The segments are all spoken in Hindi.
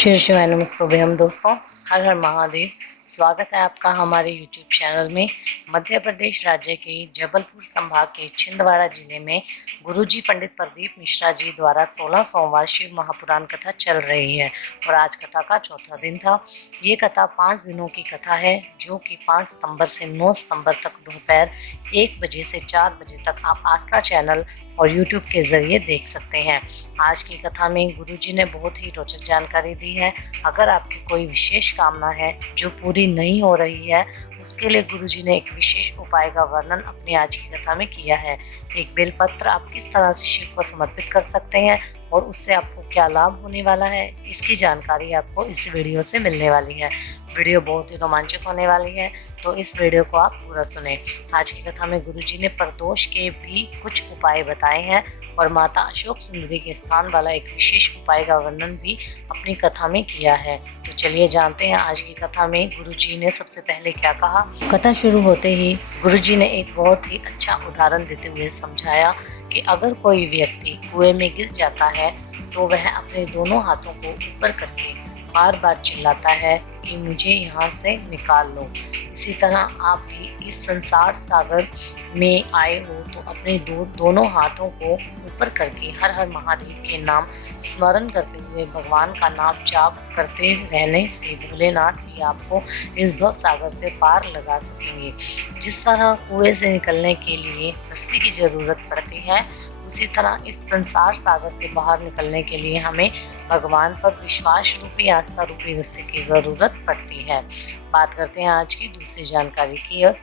श्री शिवाय नमस्तुभ्यम दोस्तों, हर हर महादेव। स्वागत है आपका हमारे YouTube चैनल में। मध्य प्रदेश राज्य के जबलपुर संभाग के छिंदवाड़ा जिले में गुरुजी पंडित प्रदीप मिश्रा जी द्वारा 16 सोमवार शिव महापुराण कथा चल रही है और आज कथा का चौथा दिन था। ये कथा 5 दिनों की कथा है जो कि 5 सितंबर से 9 सितंबर तक दोपहर 1 बजे से 4 बजे तक आप आस्था चैनल और YouTube के ज़रिए देख सकते हैं। आज की कथा में गुरुजी ने बहुत ही रोचक जानकारी दी है। अगर आपकी कोई विशेष कामना है जो पूरी नहीं हो रही है, उसके लिए गुरुजी ने एक विशेष उपाय का वर्णन अपनी आज की कथा में किया है। एक बेलपत्र आप किस तरह से शिव को समर्पित कर सकते हैं और उससे आपको क्या लाभ होने वाला है, इसकी जानकारी आपको इस वीडियो से मिलने वाली है। वीडियो बहुत ही रोमांचक होने वाली है, तो इस वीडियो को आप पूरा सुने। आज की कथा में गुरुजी ने प्रदोष के भी कुछ उपाय बताए हैं और माता अशोक सुंदरी के स्थान वाला एक विशेष उपाय का वर्णन भी अपनी कथा में किया है। तो चलिए जानते हैं आज की कथा में गुरुजी ने सबसे पहले क्या कहा। कथा शुरू होते ही गुरुजी ने एक बहुत ही अच्छा उदाहरण देते हुए समझाया कि अगर कोई व्यक्ति कुएं में गिर जाता है तो वह अपने दोनों हाथों को ऊपर करके बार बार चिल्लाता है कि मुझे यहाँ से निकाल लो। इसी तरह आप भी इस संसार सागर में आए हो तो अपने दोनों हाथों को ऊपर करके हर हर महादेव के नाम स्मरण करते हुए भगवान का नाम जाप करते रहने से भोलेनाथ भी आपको इस भव सागर से पार लगा सकेंगे। जिस तरह कुएं से निकलने के लिए रस्सी की जरूरत पड़ती है, उसी तरह इस संसार सागर से बाहर निकलने के लिए हमें भगवान पर विश्वास रूपी आस्था रूपी रस्सी की जरूरत पड़ती है। बात करते हैं आज की दूसरी जानकारी की ओर।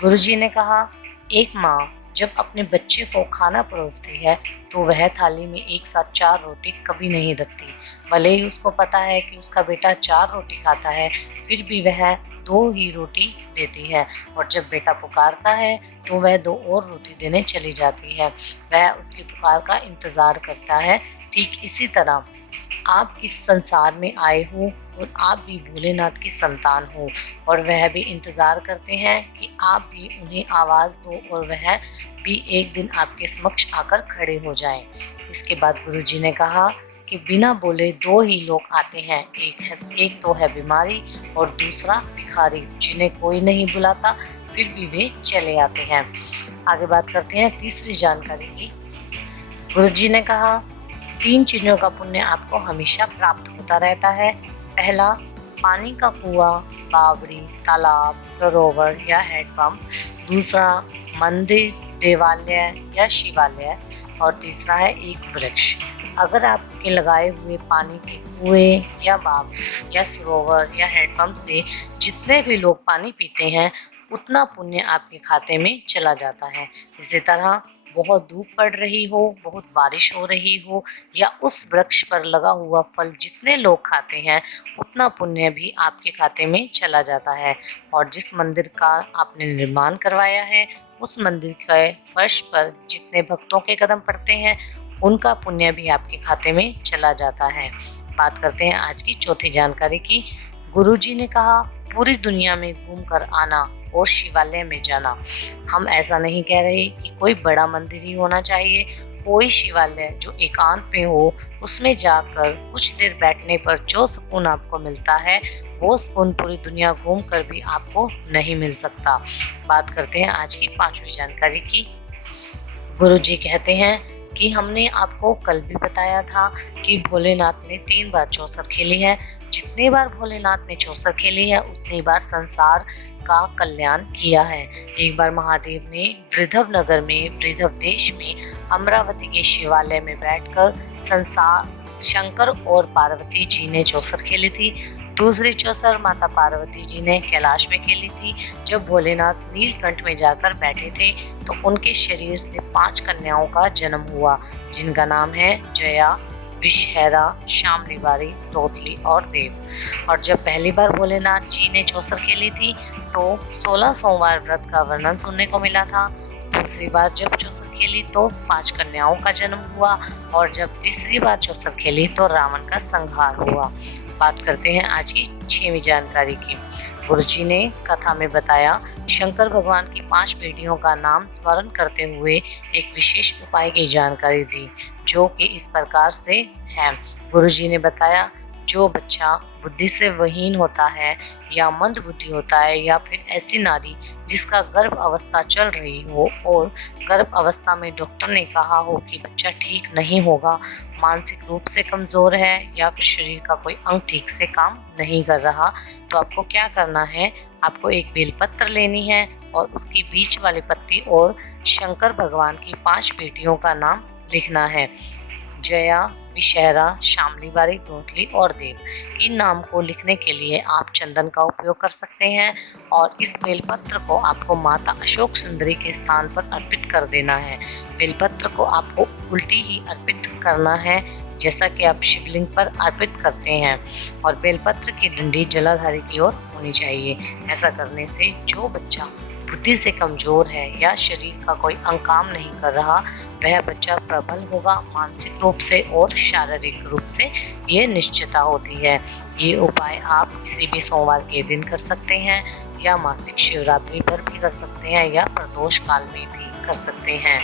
गुरुजी ने कहा, एक माँ जब अपने बच्चे को खाना परोसती है तो वह थाली में एक साथ 4 रोटी कभी नहीं रखती। भले ही उसको पता है कि उसका बेटा 4 रोटी खाता है, फिर भी वह 2 ही रोटी देती है और जब बेटा पुकारता है तो वह 2 और रोटी देने चली जाती है। वह उसकी पुकार का इंतज़ार करता है। ठीक इसी तरह आप इस संसार में आए हो और आप भी भोलेनाथ की संतान हो और वह भी इंतज़ार करते हैं कि आप भी उन्हें आवाज़ दो और वह भी एक दिन आपके समक्ष आकर खड़े हो जाएं। इसके बाद गुरुजी ने कहा कि बिना बोले 2 ही लोग आते हैं, एक तो है बीमारी और दूसरा भिखारी, जिन्हें कोई नहीं बुलाता फिर भी वे चले आते हैं। आगे बात करते हैं तीसरी जानकारी की। गुरुजी ने कहा, 3 चीज़ों का पुण्य आपको हमेशा प्राप्त होता रहता है। पहला, पानी का कुआं, बावड़ी, तालाब, सरोवर या हैंडपंप। दूसरा, मंदिर, देवालय या शिवालय। और तीसरा है एक वृक्ष। अगर आपके लगाए हुए पानी के कुएं या बावड़ी या सरोवर या हैंडपंप से जितने भी लोग पानी पीते हैं उतना पुण्य आपके खाते में चला जाता है। इसी तरह बहुत धूप पड़ रही हो, बहुत बारिश हो रही हो या उस वृक्ष पर लगा हुआ फल जितने लोग खाते हैं उतना पुण्य भी आपके खाते में चला जाता है। और जिस मंदिर का आपने निर्माण करवाया है उस मंदिर के फर्श पर जितने भक्तों के कदम पड़ते हैं उनका पुण्य भी आपके खाते में चला जाता है। बात करते हैं आज की चौथी जानकारी की। गुरुजी ने कहा, पूरी दुनिया में घूमकर आना और शिवालय में जाना। हम ऐसा नहीं कह रहे कि कोई बड़ा मंदिर ही होना चाहिए। कोई शिवालय जो एकांत में हो, उसमें जाकर कुछ देर बैठने पर जो सुकून आपको मिलता है वो सुकून पूरी दुनिया घूमकर भी आपको नहीं मिल सकता। बात करते हैं आज की 5वीं जानकारी की। गुरुजी कहते हैं कि हमने आपको कल भी बताया था कि भोलेनाथ ने 3 बार चौसर खेली है। जितनी बार भोलेनाथ ने चौसर खेली है उतनी बार संसार का कल्याण किया है। एक बार महादेव ने वृद्धव नगर में, वृद्धव देश में, अमरावती के शिवालय में बैठकर शंकर और पार्वती जी ने चौसर खेली थी। दूसरी चौसर माता पार्वती जी ने कैलाश में खेली थी। जब भोलेनाथ नीलकंठ में जाकर बैठे थे तो उनके शरीर से 5 कन्याओं का जन्म हुआ, जिनका नाम है जया, विषहरा, शामनिवारी, तोतली और देव। और जब पहली बार भोलेनाथ जी ने चौसर खेली थी तो 16 सोमवार व्रत का वर्णन सुनने को मिला था। दूसरी बार जब चौसर खेली तो 5 कन्याओं का जन्म हुआ और जब तीसरी बार चौसर खेली तो रावण का संहार हुआ। बात करते हैं आज की 6वीं जानकारी की। गुरुजी ने कथा में बताया, शंकर भगवान की 5 बेटियों का नाम स्मरण करते हुए एक विशेष उपाय की जानकारी दी, जो कि इस प्रकार से है। गुरुजी ने बताया, जो बच्चा बुद्धि से विहीन होता है या मंद बुद्धि होता है या फिर ऐसी नारी जिसका गर्भ अवस्था चल रही हो और गर्भ अवस्था में डॉक्टर ने कहा हो कि बच्चा ठीक नहीं होगा, मानसिक रूप से कमज़ोर है या फिर शरीर का कोई अंग ठीक से काम नहीं कर रहा, तो आपको क्या करना है, आपको एक बेलपत्र लेनी है और उसकी बीच वाली पत्ती और शंकर भगवान की 5 बेटियों का नाम लिखना है। जया, विषहरा, शामलीबारी, धोतली और देव। इन नाम को लिखने के लिए आप चंदन का उपयोग कर सकते हैं और इस बेलपत्र को आपको माता अशोक सुंदरी के स्थान पर अर्पित कर देना है। बेलपत्र को आपको उल्टी ही अर्पित करना है जैसा कि आप शिवलिंग पर अर्पित करते हैं और बेलपत्र की डंडी जलाधारी की ओर होनी चाहिए। ऐसा करने से जो बच्चा बुद्धि से कमजोर है या शरीर का कोई अंग काम नहीं कर रहा, वह बच्चा प्रबल होगा मानसिक रूप से और शारीरिक रूप से, ये निश्चितता होती है। ये उपाय आप किसी भी सोमवार के दिन कर सकते हैं या मासिक शिवरात्रि पर भी कर सकते हैं या प्रदोष काल में भी कर सकते हैं।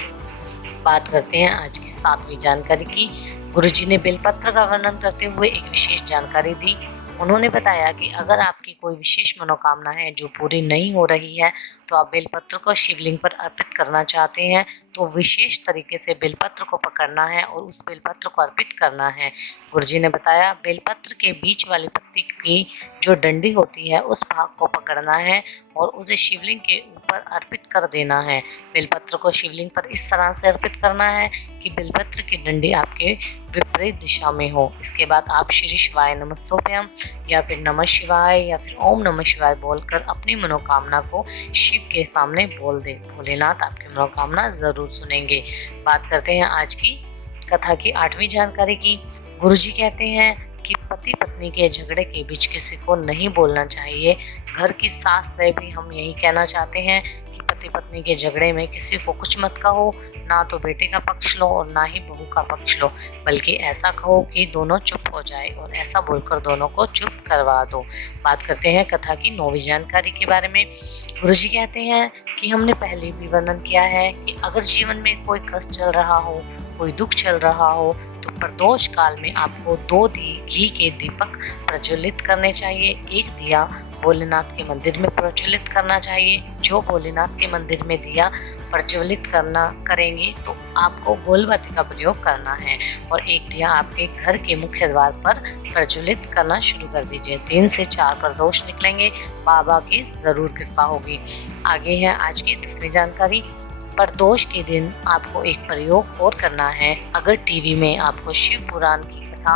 बात करते हैं आज की 7वीं जानकारी की। गुरुजी ने बेलपत्र का वर्णन करते हुए एक विशेष जानकारी दी। उन्होंने बताया कि अगर आपकी कोई विशेष मनोकामना है जो पूरी नहीं हो रही है, तो आप बेलपत्र को शिवलिंग पर अर्पित करना चाहते हैं तो विशेष तरीके से बेलपत्र को पकड़ना है और उस बेलपत्र को अर्पित करना है। गुरुजी ने बताया बेलपत्र के बीच वाली पत्ती की जो डंडी होती है उस भाग को पकड़ना है और उसे शिवलिंग के ऊपर अर्पित कर देना है। बेलपत्र को शिवलिंग पर इस तरह से अर्पित करना है कि बेलपत्र की डंडी आपके विपरीत दिशा में हो। इसके बाद आप श्री शिवाय नमस्तोभ्यम या फिर नमः शिवाय या फिर ओम नमः शिवाय बोलकर अपनी मनोकामना को शिव के सामने बोल दे। भोलेनाथ आपकी मनोकामना जरूर सुनेंगे। बात करते हैं आज की कथा की 8वीं जानकारी की। गुरुजी कहते हैं कि पति पत्नी के झगड़े के बीच किसी को नहीं बोलना चाहिए। घर की सास से भी हम यही कहना चाहते हैं कि पति पत्नी के झगड़े में किसी को कुछ मत कहो, ना तो बेटे का पक्ष लो और ना ही बहू का पक्ष लो, बल्कि ऐसा कहो कि दोनों चुप हो जाए और ऐसा बोलकर दोनों को चुप करवा दो। बात करते हैं कथा की 9वीं जानकारी के बारे में। गुरुजी कहते हैं कि हमने पहले भी वर्णन किया है कि अगर जीवन में कोई कष्ट चल रहा हो, कोई दुख चल रहा हो, तो प्रदोष काल में आपको 2 घी के दीपक प्रज्वलित करने चाहिए। एक दिया भोलेनाथ के मंदिर में प्रज्वलित करना चाहिए। जो भोलेनाथ के मंदिर में दिया प्रज्वलित करेंगे तो आपको गोलबत्ती का प्रयोग करना है और एक दिया आपके घर के मुख्य द्वार पर प्रज्वलित करना शुरू कर दीजिए। 3 से 4 प्रदोष निकलेंगे, बाबा की जरूर कृपा होगी। आगे है आज की 10वीं जानकारी। प्रदोष के दिन आपको एक प्रयोग और करना है। अगर टीवी में आपको शिव पुराण की कथा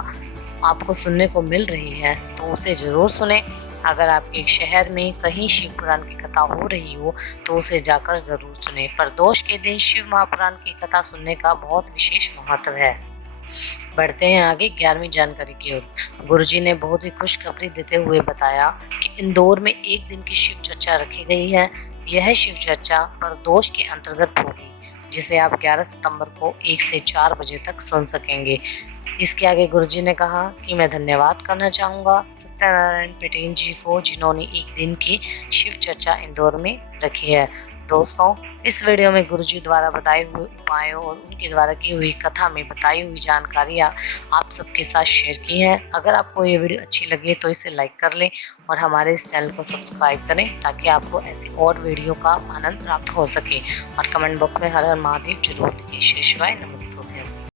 आपको सुनने को मिल रही है तो उसे ज़रूर सुने। अगर आपके शहर में कहीं शिव पुराण की कथा हो रही हो तो उसे जाकर ज़रूर सुने। प्रदोष के दिन शिव महापुराण की कथा सुनने का बहुत विशेष महत्व है। बढ़ते हैं आगे 11वीं जानकारी की ओर। गुरुजी ने बहुत ही खुशखबरी देते हुए बताया कि इंदौर में एक दिन की शिव चर्चा रखी गई है। यह शिव चर्चा प्रदोष के अंतर्गत होगी, जिसे आप 11 सितंबर को 1 से 4 बजे तक सुन सकेंगे। इसके आगे गुरुजी ने कहा कि मैं धन्यवाद करना चाहूँगा सत्यनारायण पटेल जी को, जिन्होंने एक दिन की शिव चर्चा इंदौर में रखी है। दोस्तों, इस वीडियो में गुरुजी द्वारा बताए हुए उपायों और उनके द्वारा की हुई कथा में बताई हुई जानकारियाँ आप सबके साथ शेयर की हैं। अगर आपको ये वीडियो अच्छी लगे तो इसे लाइक कर लें और हमारे इस चैनल को सब्सक्राइब करें ताकि आपको ऐसी और वीडियो का आनंद प्राप्त हो सके। और कमेंट बॉक्स में हर हर महादेव जरूर लिखें। श्री शिवाय नमस्तुभ्यं।